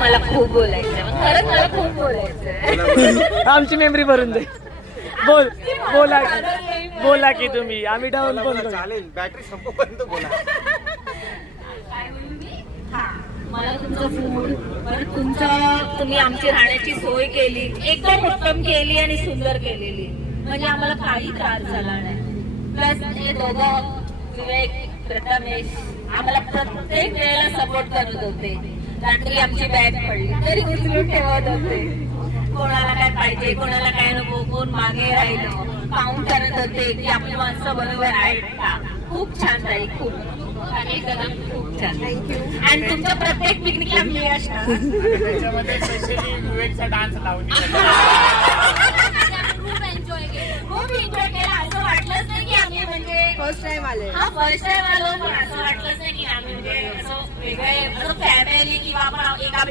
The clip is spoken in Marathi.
मला खूप बोलायचंय, खरंच मला खूप बोलायचंय. आमची मेमरी भरून दे. बोला की तुम्ही, आम्ही डाऊन पण करू. चालेल, बॅटरी संपेपर्यंत बोला. मला तुमचं फूड, तुम्ही आमची राहण्याची सोय केली, एकदम उत्तम केली आणि सुंदर केलेली, म्हणजे आम्हाला काही त्रास झाला नाही. प्लस हे दोघं विवेक, प्रथमेश आम्हाला प्रत्येक वेळेला सपोर्ट करत होते. रात्री आमची बॅग पडली तरी उचलून ठेवत होते. कोणाला काय पाहिजे, कोणाला काय नको, कोण मागे राहिलं काउंट करत होते की आपली माणसं बरोबर आहेत का. खूप छान ताई, खूप खूप छान. आणि तुमच्या प्रत्येक पिकनिकला मी असणार. त्याच्यामध्ये स्पेशली विवेकचा डान्स लावून खूप एन्जॉय केला. असं वाटलंच नाही की आम्ही म्हणजे फर्स्ट टाइम आले. फर्स्ट टाइम आलो, पण असं वाटलंच नाही की आम्ही म्हणजे असं वेगळे फॅमिली किंवा आपण एका